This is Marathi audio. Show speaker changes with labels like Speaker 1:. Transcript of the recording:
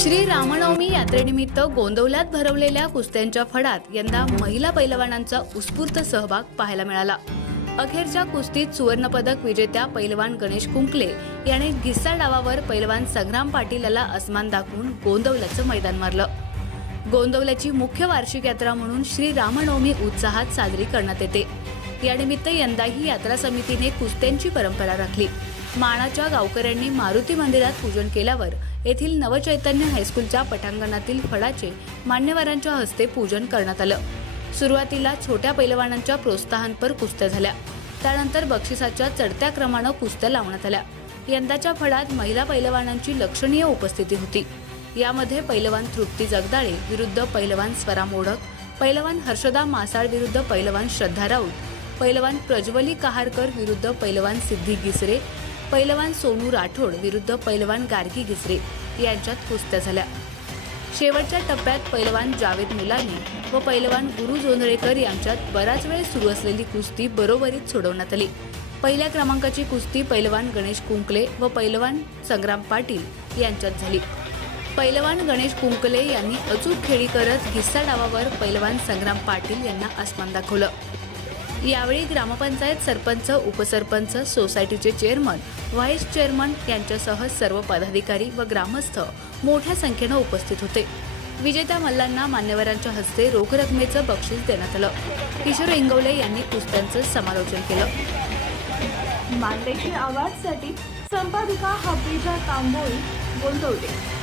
Speaker 1: श्री रामनवमी यात्रेनिमित्त गोंदवल्यात भरवलेल्या कुस्त्यांच्या फडात यंदा महिला पैलवानांचा उत्स्फूर्त सहभाग पाहायला मिळाला. अखेरच्या कुस्तीत सुवर्णपदक विजेत्या पैलवान गणेश कुंकले याने गिस्सा डावावर पैलवान संग्राम पाटील याला अस्मान दाखवून गोंदवल्याचं मैदान मारलं. गोंदवल्याची मुख्य वार्षिक यात्रा म्हणून श्री रामनवमी उत्साहात साजरी करण्यात येते. यानिमित्त यंदाही यात्रा समितीने कुस्त्यांची परंपरा राखली. माणाच्या गावकऱ्यांनी मारुती मंदिरात पूजन केल्यावर येथील नवचैतन्य हायस्कूलच्या पटांगणातील फळाचे मान्यवरांच्या हस्ते पूजन करण्यात आलं. सुरुवातीला छोट्या पैलवानांच्या प्रोत्साहनपर कुस्त्या झाल्या. त्यानंतर बक्षिसाच्या चढत्या क्रमानं कुस्त्या लावण्यात आल्या. यंदाच्या फळात महिला पैलवानांची लक्षणीय उपस्थिती होती. यामध्ये पैलवान तृप्ती जगदाळे विरुद्ध पैलवान स्वरा मोडक पैलवान हर्षदा मासाळ विरुद्ध पैलवान श्रद्धा राऊत पैलवान प्रज्वली कहारकर विरुद्ध पैलवान सिद्धी गिसरे पैलवान सोनू राठोड विरुद्ध पैलवान गार्गी गिसरे यांच्यात कुस्त्या झाल्या. शेवटच्या टप्प्यात पैलवान जावेद मुलानी व पैलवान गुरु जोंधळेकर यांच्यात बराच वेळ सुरू असलेली कुस्ती बरोबरीत सोडवण्यात आली. पहिल्या क्रमांकाची कुस्ती पैलवान गणेश कुंकले व पैलवान संग्राम पाटील यांच्यात झाली. पैलवान गणेश कुंकले यांनी अचूक खेळी करत गिस्सा डावावर पैलवान संग्राम पाटील यांना आसमान दाखवलं. यावेळी ग्रामपंचायत सरपंच उपसरपंच सोसायटीचे चेअरमन व्हाईस चेअरमन यांच्यासह सर्व पदाधिकारी व ग्रामस्थ मोठ्या संख्येनं उपस्थित होते. विजेत्या मल्लांना मान्यवरांच्या हस्ते रोख रकमेचं बक्षीस देण्यात आलं. किशोर इंगवले यांनी कुस्त्यांचं समालोचन केलं.
Speaker 2: मानदेशी आवाजसाठी संपादिका हफीजा तांबोळी गोंदवले.